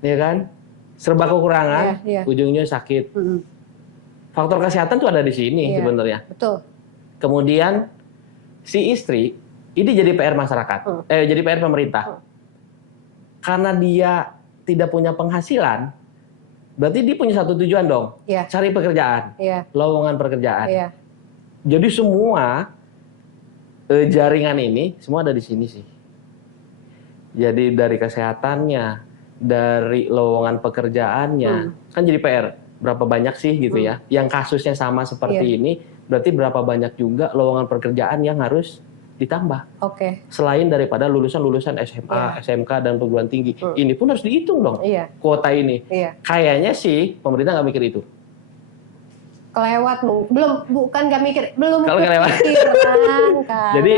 ya kan? Serba kekurangan, ujungnya sakit. Faktor kesehatan tuh ada di sini sebenarnya. Betul. Kemudian si istri ini jadi PR masyarakat, jadi PR pemerintah. Karena dia tidak punya penghasilan, berarti dia punya satu tujuan dong, cari pekerjaan, lowongan pekerjaan. Jadi semua jaringan ini semua ada di sini sih. Jadi dari kesehatannya, dari lowongan pekerjaannya, kan jadi PR. Berapa banyak sih gitu ya, yang kasusnya sama seperti ini, berarti berapa banyak juga lowongan pekerjaan yang harus ditambah. Selain daripada lulusan SMA, SMK, dan perguruan tinggi. Ini pun harus dihitung dong, kuota ini. Kayaknya sih pemerintah nggak mikir itu. Kelewat, bukan nggak mikir, belum kepikiran kan. Jadi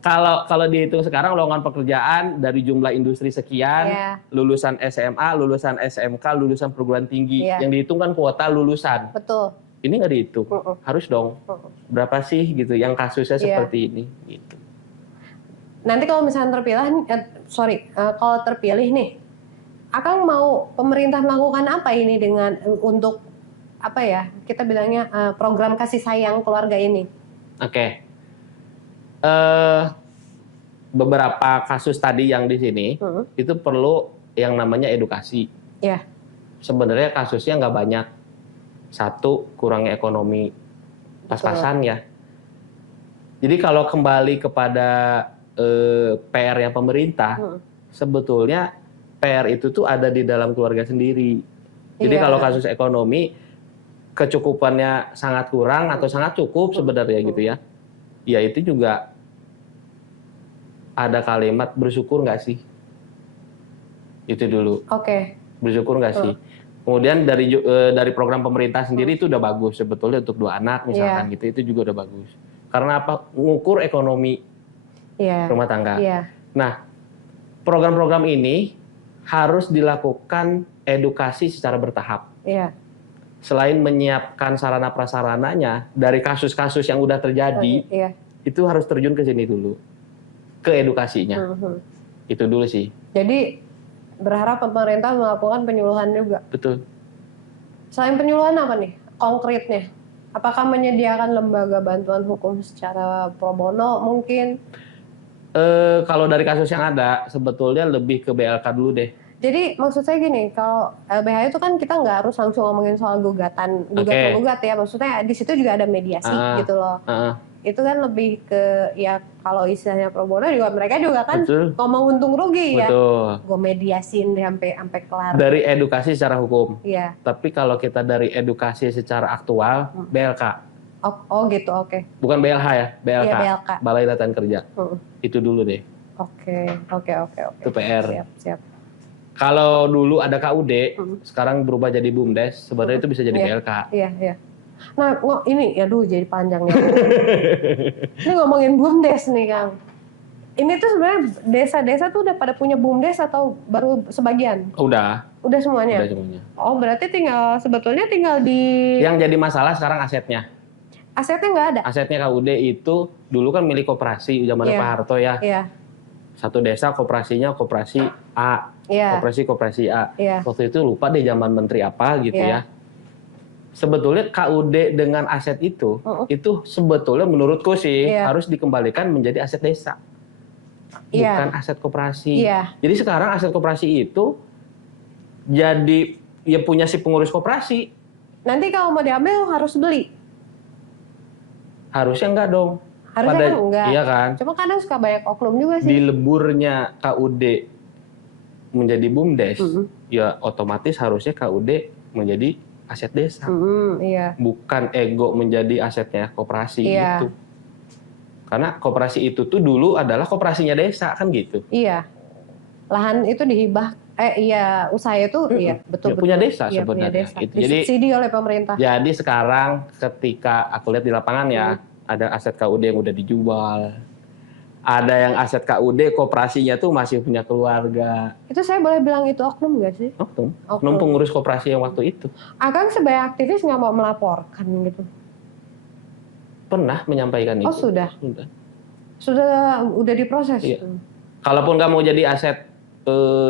kalau dihitung sekarang lowongan pekerjaan dari jumlah industri sekian, lulusan SMA, lulusan SMK, lulusan perguruan tinggi, yang dihitung kan kuota lulusan. Betul. Ini nggak dihitung, harus dong. Berapa sih gitu yang kasusnya seperti ini gitu. Nanti kalau misalnya terpilih, kalau terpilih nih, Akang mau pemerintah melakukan apa ini dengan untuk apa ya, kita bilangnya program kasih sayang keluarga ini? Beberapa kasus tadi yang di sini itu perlu yang namanya edukasi. Sebenarnya kasusnya nggak banyak. Satu, kurangnya ekonomi pas-pasan ya. Jadi kalau kembali kepada PR yang pemerintah, sebetulnya PR itu tuh ada di dalam keluarga sendiri. Jadi kalau kasus ekonomi kecukupannya sangat kurang atau sangat cukup sebenarnya gitu ya. Ya itu juga ada kalimat bersyukur nggak sih? Itu dulu. Bersyukur nggak sih? Kemudian dari program pemerintah sendiri itu udah bagus sebetulnya untuk 2 anak misalkan gitu, itu juga udah bagus. Karena apa? Mengukur ekonomi rumah tangga. Nah, program-program ini harus dilakukan edukasi secara bertahap. Selain menyiapkan sarana prasarananya dari kasus-kasus yang udah terjadi, itu harus terjun ke sini dulu, ke edukasinya. Itu dulu sih. Jadi berharap pemerintah melakukan penyuluhan juga. Betul. Selain penyuluhan apa nih konkretnya? Apakah menyediakan lembaga bantuan hukum secara pro bono mungkin? Kalau dari kasus yang ada, sebetulnya lebih ke BLK dulu deh. Jadi maksud saya gini, kalau LBH itu kan kita nggak harus langsung ngomongin soal gugatan gugat ya, maksudnya di situ juga ada mediasi gitu loh. Itu kan lebih ke ya kalau istilahnya pro bono juga mereka juga kan ngomong untung rugi ya. Gue mediasiin sampai kelar. Dari edukasi secara hukum. Iya. Tapi kalau kita dari edukasi secara aktual, BLK. Oh gitu, oke. Bukan BLH ya, BLK. Iya, BLK. Balai Latihan Kerja. Itu dulu deh. Oke. Itu PR. Siap. Kalau dulu ada KUD, sekarang berubah jadi BUMDes, sebenarnya itu bisa jadi BLK. Iya. Nah, ini jadi panjang nih. Ini ngomongin BUMDes nih, Kang. Ini tuh sebenarnya desa-desa tuh udah pada punya BUMDes atau baru sebagian? Udah semuanya? Udah semuanya. Oh, berarti sebetulnya tinggal di... Yang jadi masalah sekarang asetnya. Asetnya nggak ada? Asetnya KUD itu dulu kan milik koperasi, zaman Pak Harto ya. Iya. Satu desa koperasinya koperasi A. Koperasi A. Waktu itu lupa deh zaman menteri apa gitu ya. Sebetulnya KUD dengan aset itu sebetulnya menurutku sih harus dikembalikan menjadi aset desa. Bukan aset koperasi. Jadi sekarang aset koperasi itu jadi ya punya si pengurus koperasi. Nanti kalau mau diambil harus beli? Harusnya enggak dong. Harusnya kan enggak. Iya kan? Cuma kadang suka banyak oknum juga sih. Di leburnya KUD menjadi BUMDes, ya otomatis harusnya KUD menjadi aset desa. Iya. Bukan ego menjadi asetnya koperasi gitu. Karena koperasi itu tuh dulu adalah koperasinya desa kan gitu. Iya. Lahan itu dihibah, usaha itu betul. Punya desa sebenarnya. Punya desa. Itu. Disubsidi oleh pemerintah. Jadi sekarang ketika aku lihat di lapangan ada aset KUD yang udah dijual. Ada yang aset KUD koperasinya tuh masih punya keluarga. Itu saya boleh bilang itu oknum nggak sih? Oknum pengurus koperasi yang waktu itu. Akang sebagai aktivis nggak mau melaporkan gitu? Pernah menyampaikan itu. Oh sudah? Sudah diproses? Iya. Kalaupun nggak mau jadi aset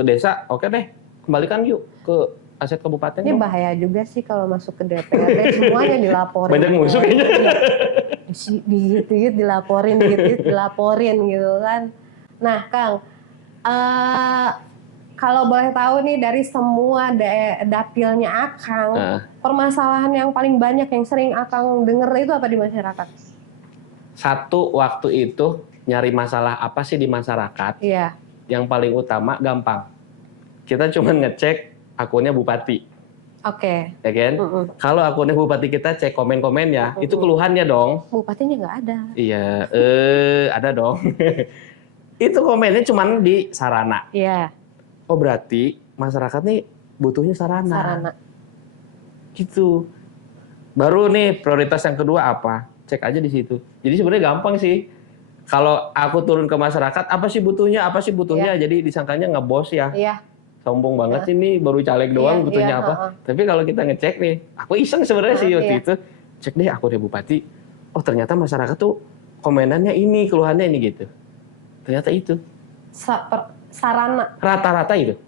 desa, oke deh. Kembalikan yuk ke aset kabupaten. Ini bahaya juga sih kalau masuk ke DPRD semuanya dilaporin. Banyak musuh kayaknya. Dikit-dikit dilaporin gitu kan. Nah, Kang, kalau boleh tahu nih dari semua dapilnya Akang, permasalahan yang paling banyak yang sering Akang denger itu apa di masyarakat? Satu, waktu itu nyari masalah apa sih di masyarakat? Iya. Yang paling utama gampang. Kita cuma ngecek akunnya bupati. Oke. Ya kan? Kalau akunnya bupati kita cek komen-komennya, itu keluhannya dong. Bupatinya nggak ada. Iya, ada dong. Itu komennya cuma di sarana. Iya. Oh berarti masyarakat nih butuhnya sarana. Gitu. Baru nih prioritas yang kedua apa? Cek aja di situ. Jadi sebenarnya gampang sih. Kalau aku turun ke masyarakat, apa sih butuhnya? Jadi disangkanya ngebos ya. Iya. Sombong banget sih nih, baru caleg doang butuhnya apa. Tapi kalau kita ngecek nih, aku iseng sebenarnya sih waktu itu. Cek deh aku deh bupati. Oh ternyata masyarakat tuh komenannya ini, keluhannya ini gitu. Ternyata itu. Sarana. Rata-rata itu.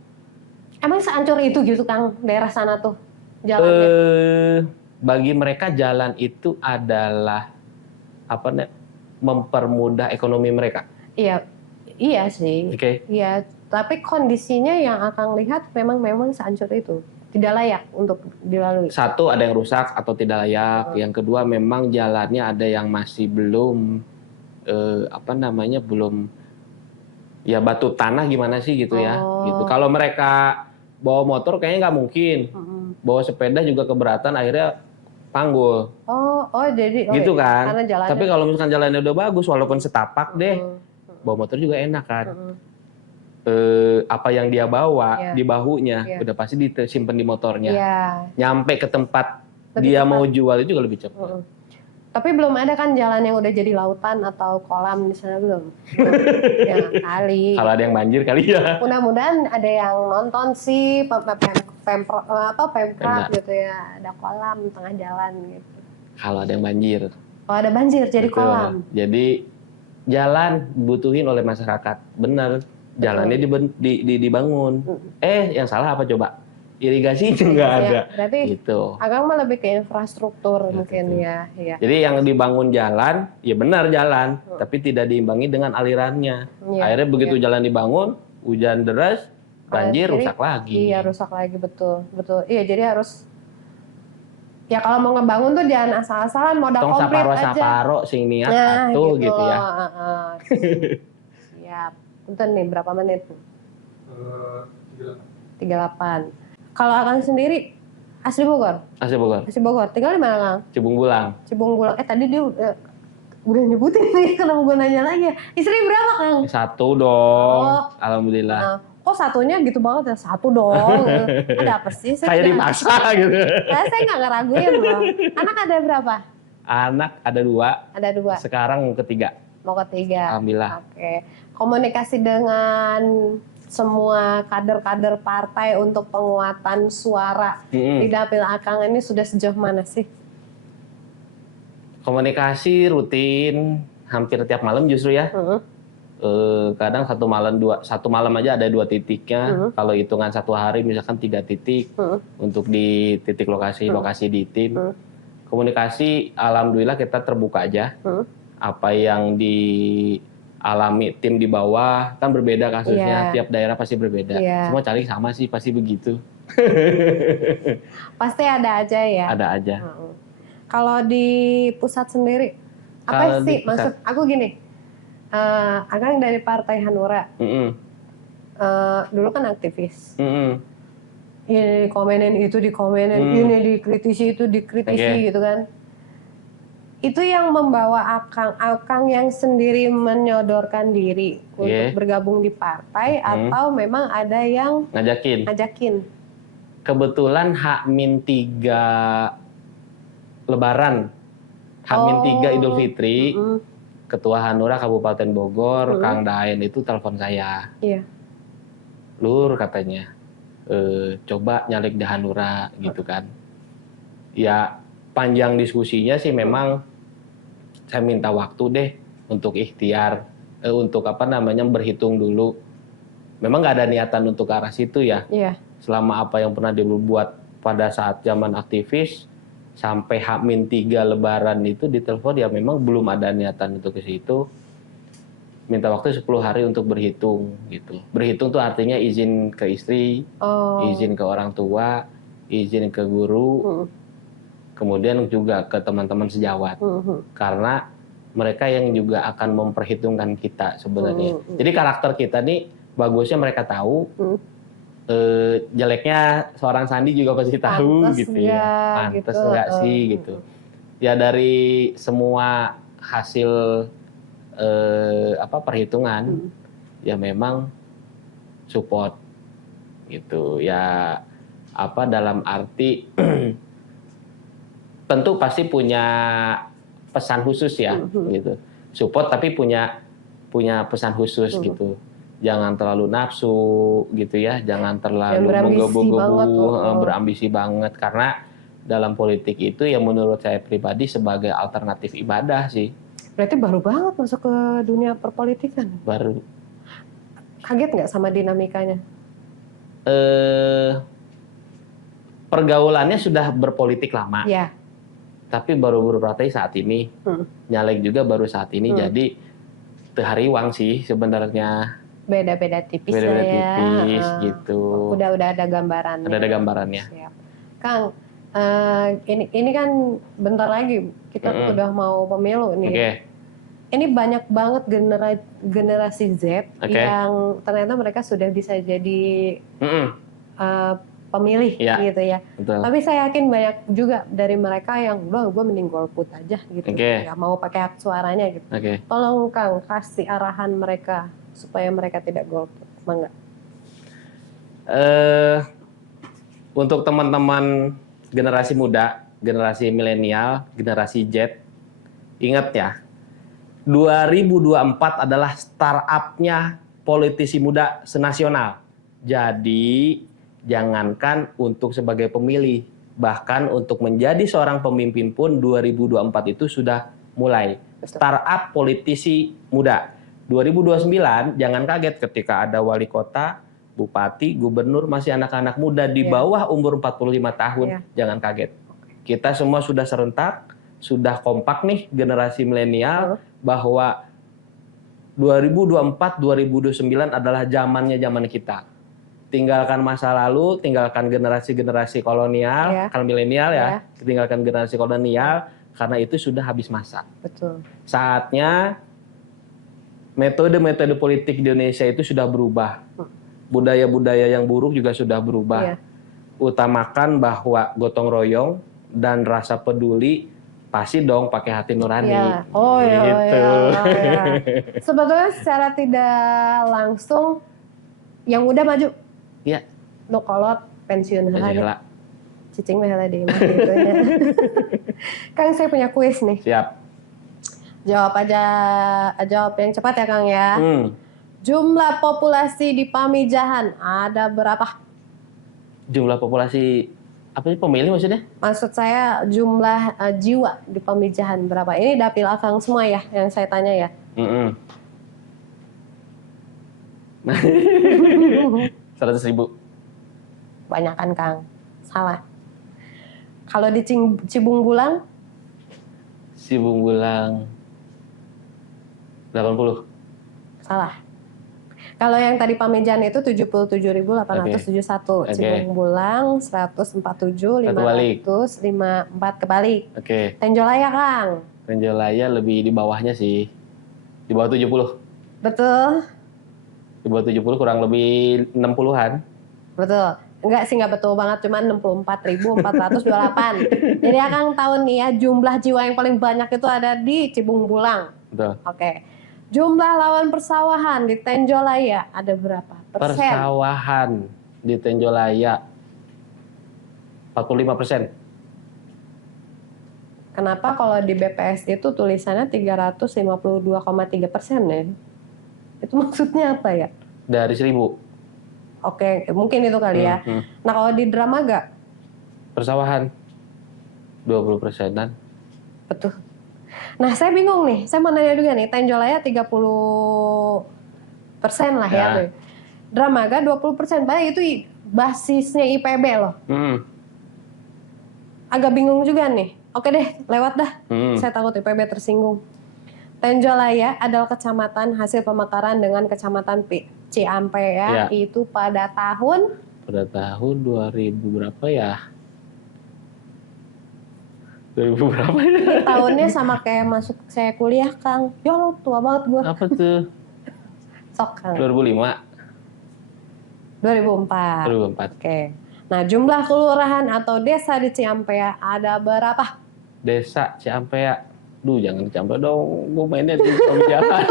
Emang seancur itu gitu Kang, daerah sana tuh jalannya? Bagi mereka jalan itu adalah mempermudah ekonomi mereka. Iya sih. Oke. Iya. Tapi kondisinya yang Akang lihat memang seancur itu, tidak layak untuk dilalui. Satu, ada yang rusak atau tidak layak. Yang kedua, memang jalannya ada yang masih belum belum ya batu tanah gimana sih gitu ya. Gitu. Kalau mereka bawa motor kayaknya nggak mungkin. Bawa sepeda juga keberatan, akhirnya panggul. Jadi gitu kan. Jalannya... Tapi kalau misalkan jalannya udah bagus, walaupun setapak deh, bawa motor juga enak kan. Apa yang dia bawa di bahunya udah pasti disimpan di motornya. Nyampe ke tempat dia mau jual itu juga lebih cepat. Tapi belum ada kan jalan yang udah jadi lautan atau kolam di sana belum? Ya kali. Kalau ada yang banjir kali ya. Mudah-mudahan ada yang nonton sih Pemprov gitu ya, ada kolam tengah jalan gitu. Kalau ada yang banjir. Kalau ada banjir jadi kolam. Jadi jalan dibutuhin oleh masyarakat, benar. Jalannya dibangun. Yang salah apa coba? Irigasi itu nggak ada. Berarti gitu. Akang mah lebih ke infrastruktur mungkin ya. Jadi yang dibangun jalan, ya benar jalan, tapi tidak diimbangi dengan alirannya. Akhirnya begitu jalan dibangun, hujan deras, banjir sendiri, rusak lagi. Iya, rusak lagi, betul. Iya, jadi harus ya kalau mau ngebangun tuh jangan asal-asalan, modal Tong komplit aja. saparo sing niat Nah, atuh gitu gitu ya. loh. Siap. Punten nih berapa menit? 38. Kalau Akang sendiri asli Bogor? Asli Bogor. Asli Bogor. Tinggal di mana, Kang? Cibung Bulang. Cibung Bulang. Tadi dia udah nyebutin nih, kenapa gue nanya lagi ya? Istri berapa, Kang? 1 dong. Oh. Alhamdulillah. Kok satunya gitu banget ya? 1 dong. Ada apa sih? Kayak dipaksa gitu. Saya nggak ngeraguin loh. Anak ada berapa? Anak ada 2. Ada 2. Sekarang mau ketiga. Mau ketiga. Alhamdulillah. Oke. Komunikasi dengan semua kader-kader partai untuk penguatan suara di dapil Akang ini sudah sejauh mana sih? Komunikasi rutin hampir tiap malam justru ya. Kadang satu malam aja ada 2 titiknya. Kalau hitungan 1 hari misalkan 3 titik untuk di titik lokasi di tim. Komunikasi alhamdulillah kita terbuka aja. Apa yang dialami tim di bawah kan berbeda kasusnya. Tiap daerah pasti berbeda. Semua cari sama sih, pasti begitu. Pasti ada aja ya. Ada aja. Kalau di pusat sendiri, apa sih maksud aku gini? Akang dari Partai Hanura, dulu kan aktivis. Ini dikomenin, itu dikomenin, ini dikritisi, itu dikritisi gitu kan. Itu yang membawa Akang yang sendiri menyodorkan diri untuk bergabung di partai atau memang ada yang ngajakin? Kebetulan H-3 Lebaran, H-3 Idul Fitri, Ketua Hanura Kabupaten Bogor, Kang Daen itu telepon saya. Iya. Lur katanya, coba nyalek di Hanura gitu kan. Ya panjang diskusinya sih memang saya minta waktu deh untuk ikhtiar, untuk berhitung dulu. Memang nggak ada niatan untuk ke arah situ ya. Iya. Selama apa yang pernah dibuat pada saat zaman aktivis, sampai H-3 Lebaran itu ditelepon ya memang belum ada niatan untuk ke situ. Minta waktu 10 hari untuk berhitung gitu. Berhitung tuh artinya izin ke istri, izin ke orang tua, izin ke guru, kemudian juga ke teman-teman sejawat. Karena mereka yang juga akan memperhitungkan kita sebenarnya. Jadi karakter kita nih bagusnya mereka tahu. Jeleknya seorang Sandi juga pasti tahu pantes gitu ya. Pantes gitu, enggak sih gitu. Ya dari semua hasil perhitungan ya memang support gitu. Ya dalam arti tentu pasti punya pesan khusus ya gitu. Support tapi punya pesan khusus gitu. Jangan terlalu nafsu gitu ya, jangan terlalu menggebu-gebu, berambisi banget. Karena dalam politik itu ya menurut saya pribadi sebagai alternatif ibadah sih. Berarti baru banget masuk ke dunia perpolitikan? Baru. Kaget nggak sama dinamikanya? Pergaulannya sudah berpolitik lama. Ya. Tapi baru berpartai saat ini. Nyalek juga baru saat ini, jadi tehariwang sih sebenarnya. Beda-beda tipis gitu. Udah ada gambarannya. Ada gambarannya. Siap. Kang, ini kan bentar lagi kita udah mau pemilu nih. Ini banyak banget generasi Z yang ternyata mereka sudah bisa jadi pemilih gitu ya. Betul. Tapi saya yakin banyak juga dari mereka yang gue mending golput aja gitu. Nggak mau pakai hak suaranya gitu. Tolong Kang kasih arahan mereka supaya mereka tidak golput, mangga. Untuk teman-teman generasi muda, generasi milenial, generasi Z, ingat ya, 2024 adalah startup-nya politisi muda senasional. Jadi jangankan untuk sebagai pemilih, bahkan untuk menjadi seorang pemimpin pun 2024 itu sudah mulai. Startup politisi muda. 2029 jangan kaget ketika ada wali kota, bupati, gubernur masih anak-anak muda di bawah umur 45 tahun. Jangan kaget. Kita semua sudah serentak, sudah kompak nih generasi milenial bahwa 2024 2029 adalah zaman kita. tinggalkan masa lalu, tinggalkan generasi-generasi kolonial, Iya. kalau milenial Iya. ya, tinggalkan generasi kolonial karena itu sudah habis masa. Betul. Saatnya metode-metode politik di Indonesia itu sudah berubah. Budaya-budaya yang buruk juga sudah berubah. Iya. Utamakan bahwa gotong royong dan rasa peduli pasti dong pakai hati nurani. Iya. Oh iya, Gitu. iya. Sebetulnya secara tidak langsung yang udah maju, Iya. no kolot pensiun heula. Heula. Cicing mah heula deui mah gitu nya. Kang, saya punya kuis nih. Siap. Jawab yang cepat ya Kang ya. Hmm. Jumlah populasi di Pamijahan ada berapa? Jumlah populasi apa sih pemilih maksudnya? Maksud saya jumlah jiwa di Pamijahan berapa? Ini dapil Akang semua ya yang saya tanya ya. 100.000. Banyakan Kang. Salah. Kalau di Cibung Bulang Cibung Bulang 80. salah. Kalau yang tadi Pamijahan itu 77.871, Oke. Cibung Bulang 147.554 kebalik. Oke. Tenjolaya Kang. Tenjolaya lebih di bawahnya sih. Di bawah 70. Betul. Di bawah 70 kurang lebih 60-an. Betul. Enggak sih, enggak betul banget, cuma 64.428. Jadi Akang tahu nih ya, jumlah jiwa yang paling banyak itu ada di Cibung Bulang. Betul. Oke. Jumlah lawan persawahan di Tenjolaya ada berapa persen? Persawahan di Tenjolaya 45%. Kenapa kalau di BPS itu tulisannya 352,3% ya? Itu maksudnya apa ya? Dari 1000. Oke, mungkin itu kali ya. Nah kalau di Dramaga? Persawahan 20%-an. Betul. Nah saya bingung nih, saya mau nanya juga nih, Tenjolaya 30% lah ya. Ya. Dramaga 20%, padahal itu basisnya IPB loh. Agak bingung juga nih. Oke deh, lewat dah. Saya takut IPB tersinggung. Tenjolaya adalah kecamatan hasil pemekaran dengan kecamatan Ciampea Ya. itu pada tahun 2000 berapa ya? 2000 berapa ya? ini tahunnya sama kayak masuk saya kuliah Kang. Ya lo tua banget gue. Apa tuh? Sok Kang. 2005. 2004. 2004. Oke. Nah jumlah kelurahan atau desa di Ciampea ada berapa? Desa Ciampea. Duh, jangan Ciampea dong. Gue mainnya di Pamijahan.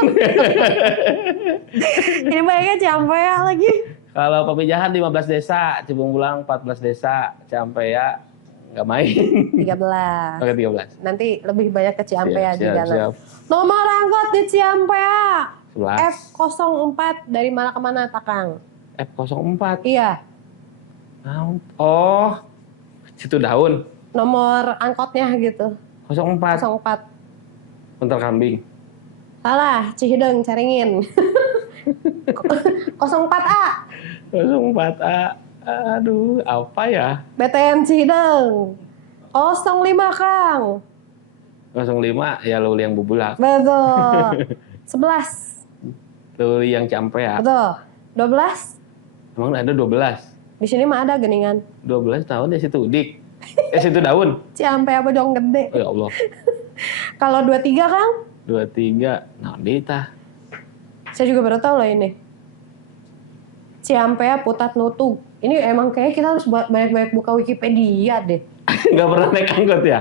Ini banyaknya Ciampea lagi. Kalau Pamijahan 15 desa, Cibung Bulang 14 desa, Ciampea nggak main. 13. Oke, 13. Nanti lebih banyak ke Ciampea Siap, juga. siap, siap. Nomor angkot di Ciampea 11. F04 dari mana ke mana Takang? F04. Iya. Oh, situ daun. Nomor angkotnya gitu. 04. 04. Bentar kambing. Salah, Cihideng, Caringin. 04A. 04A. Aduh, apa ya? BTN Cihideng. 05 Kang. 05 ya Luli yang Bubulak. Betul. 11. Luli yang Ciampea. Betul. 12. Emang ada 12? Di sini mah ada geningan. 12 tahun ya situ udik. Situ daun. Ciampea Bojong Gede. Oh ya Allah. Kalau 23 Kang? 23. Nah, Dita. Saya juga baru tahu loh ini. Ciampea Putat Nutug. Ini emang kayak kita harus banyak-banyak buka Wikipedia deh. Nggak pernah naik angkot ya?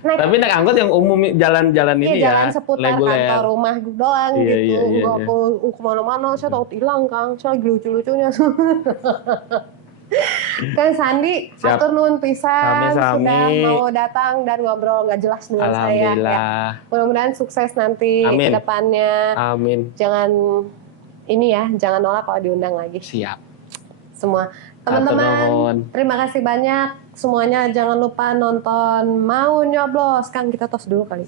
Tapi naik angkot yang umum jalan-jalan ini ya. Jalan seputar reguler. kantor rumah doang Iya, gitu. iya, iya, Nggak iya. ke kemana-mana. Saya takut hilang Kang. Saya lagi lucu-lucunya. Kang Sandi, Siap. atur nuhun pisan Sami-sami. sudah mau datang dan ngobrol nggak jelas dengan saya. Ya. Alhamdulillah. Mudah-mudahan sukses nanti Amin. ke depannya. Amin. Jangan ini ya, jangan nolak kalau diundang lagi. Siap. Semua Atur teman-teman, nuhun. terima kasih banyak semuanya. Jangan lupa nonton Mau Nyoblos. Kang, kita tos dulu kali.